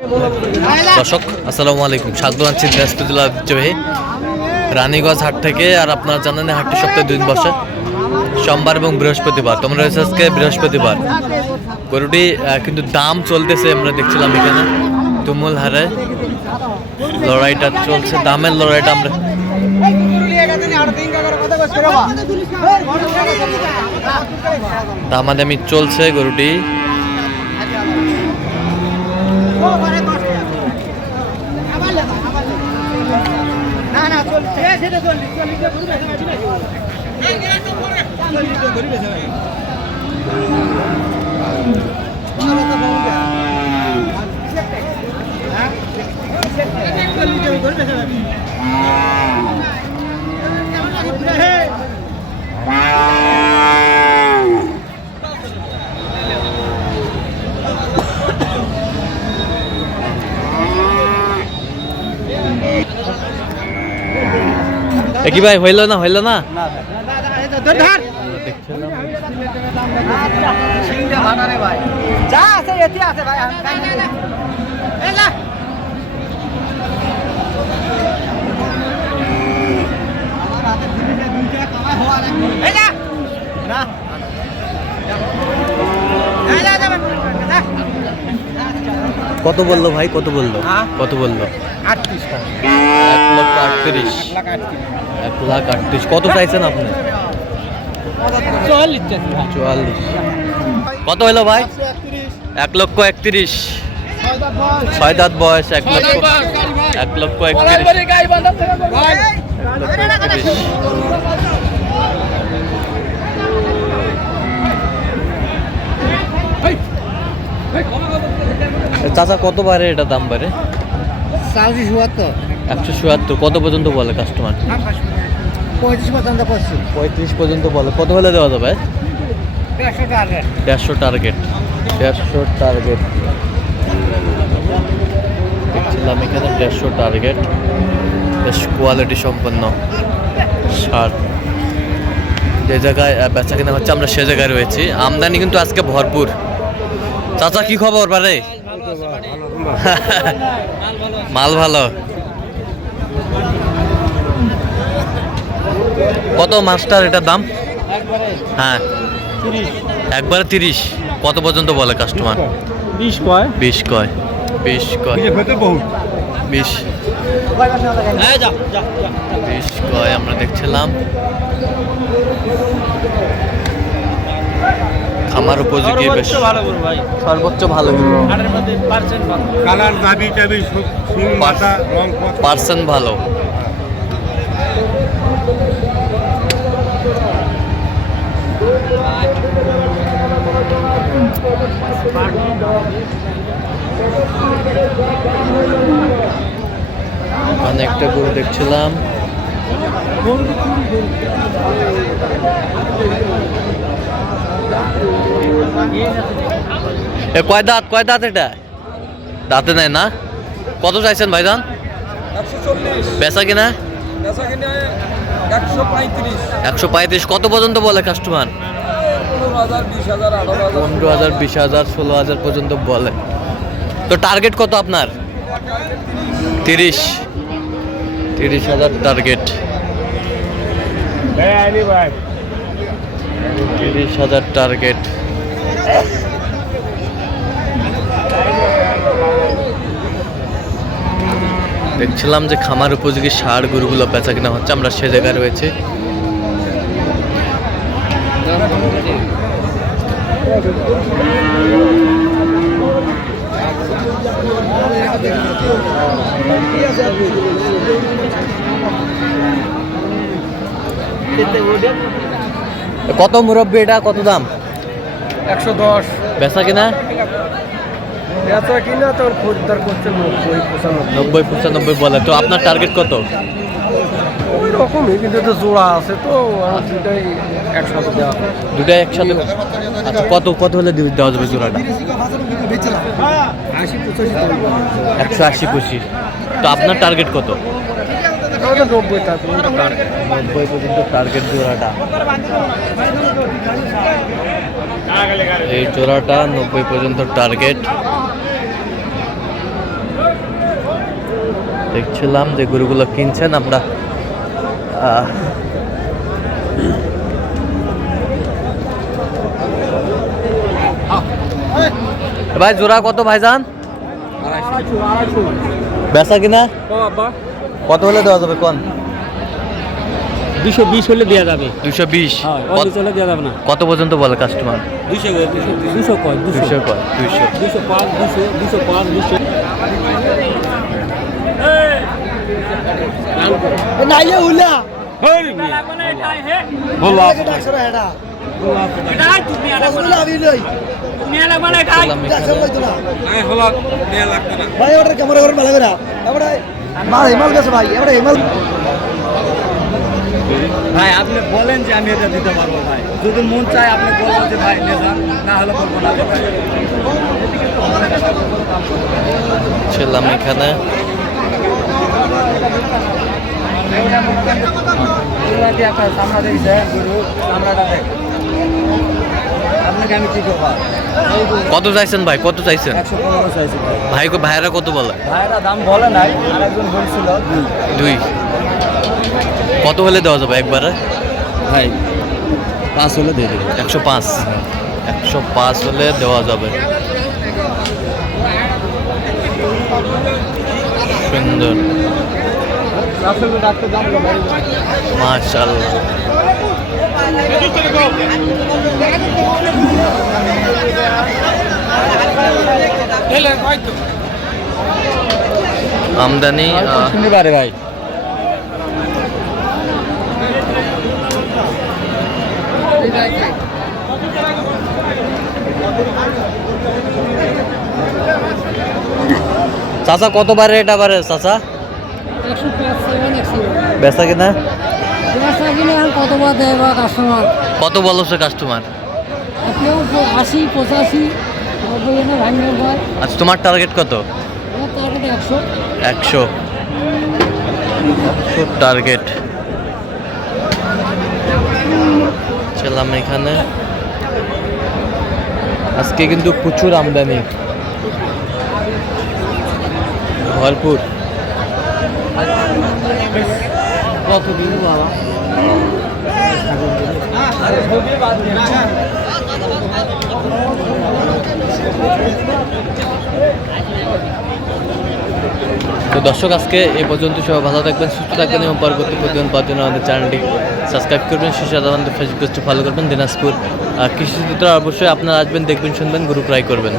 দর্শক আসসালামু আলাইকুম, স্বাগত জানাচ্ছি দিনাজপুর জেলা ঐতিহ্যবাহী রানীগঞ্জ হাট থেকে। আর আপনারা জানেন হাটটি সপ্তাহে 2 দিন বসে, সোমবার এবং বৃহস্পতিবার। তোমরা রয়েছে আজকে বৃহস্পতিবার। গরুটি কিন্তু দাম চলতেছে, আমরা দেখছিলাম এখানে তুমুল হারে লড়াইটা চলছে, দামের লড়াইটা আমরা দামাদামি চলছে। গরুটি কি ভাই হইল না কত বললো ভাই? কত বললো? 1,38,000। 1,38,000 কত চাইছেন আপনি? 44। কত হলো ভাই? 1,31,000। 6 দাঁত বয়স, 1,31,000। চাচা কত বারে এটা দাম বাড়ে? 177। কত পর্যন্ত বলে কাস্টমার? 35 পর্যন্ত বলে। কত হলে দেওয়া যাবে? 150 টার্গেট। দেখছিলাম এখানে 150 টার্গেট। বেশ কোয়ালিটি সম্পন্ন সার। যে জায়গায় বেচা কেনা হচ্ছে আমরা সে জায়গায় রয়েছি। আমদানি কিন্তু আজকে ভরপুর। চাচা কি খবর বারে? মাল ভালো। কত মাস্টার এটার দাম? হ্যাঁ, একবারে 30। কত পর্যন্ত বলে কাস্টমার? 20 কয়। আমরা দেখছিলাম খামার উপযোগী, বেশ সর্বোচ্চ ভালো পার্সেন্ট ভালো। অনেকটা গরু দেখছিলাম। কয় দাঁত এটা? দাঁতে নাই না? কত চাইছেন ভাইজান? 140। বেচা কিনা 135। কত পর্যন্ত বলে কাস্টমার? 15,000, 20,000, 16,000 পর্যন্ত বলে। তো টার্গেট কত আপনার? 30,000 টার্গেট। 30,000 টার্গেট। দেখছিলাম যে খামার উপযোগী ষাঁড় গরুগুলো বেচা কিনা হচ্ছে, আমরা সে জায়গায় রয়েছে। কত মুরব্বি এটা? কত দাম? 110। বেচা কিনা? তোর খরিদ্দার করছে 90-95 বলে। তো আপনার টার্গেট কত? ওই রকমই, কিন্তু তো জোড়া আছে তো দুটাই একসাথে দেওয়া। দুটাই একসাথে? আচ্ছা, কত হলে দেওয়া যাবে জোড়াটা? 180-85। তো আপনার টার্গেট কত? 90 পর্যন্ত টার্গেট জোড়াটা। এই জোড়াটা 90 পর্যন্ত টার্গেট। দেখছিলাম যে গরুগুলো কিনছেন আমরা। ভাই জোড়া কত ভাইজান? বেচা কিনা কত হলে দেওয়া যাবে কোন? 220 হলে দেওয়া যাবে। 220 চলে দেওয়া যাবে না। কত পর্যন্ত বলে কাস্টমার? 200 কয় 200 কয় 200 205 205 200 নাইয়া উলা হরি বলা ডাকছরা হেডা বলা আমি লই ডাকছরা লই তোলা ভাই অর্ডার ক্যামেরা করে ভালো করে এবারে মাল হিমাল গেছে ভাই এবারে হিমাল ভাই আপনি বলেন যে আমি এটা দিতে পারবো ভাই, যদি মন চায় আপনি বলবেন যে ভাই নিয়ে যান, না হলে বলবো না যে ভাই। ছিলাম এখানে চামড়া দেখছে গরু, চামড়াটা দেখ আপনাকে আমি কি করবো। কত চাইছেন ভাই? কত চাইছেন 115 চাইছি ভাই। ভাইরা কত বলে? ভাইরা দাম বলে নাই, আর একজন বলছিল 2 কত হলে দেওয়া যাবে একবারে? ভাই 5 হলে দিয়ে দেবে। 105 হলে দেওয়া যাবে। সুন্দর মাশাআল্লাহ। আমদানি শনিবারে ভাই চাচা কত বারে এটা বারে চাচা? 105 বেচা কিনা কত বার দেয় বা কাস্টমার কত বলছে কাস্টমার? কেউ 80 85 90 এনে ভাঙবে ভাই। আচ্ছা তোমার টার্গেট কত? আমার টার্গেট 100 টার্গেট। ছিলাম এখানে আজকে কিন্তু প্রচুর আমদানি, ভরপুর। কতদিন বাবা তো দর্শক আজকে এই পর্যন্ত, সবাই ভালো থাকবেন, সুস্থ থাকবেন এবং পরবর্তী প্রতিদিন পাওয়ার জন্য আমাদের চ্যানেলটি সাবস্ক্রাইব করবেন, সেই সাথে আমাদের ফেসবুক পেজটি ফলো করবেন। দিনাজপুর কৃষি চিত্র অবশ্যই আপনারা আসবেন, দেখবেন, শুনবেন, গরু ক্রয় করবেন।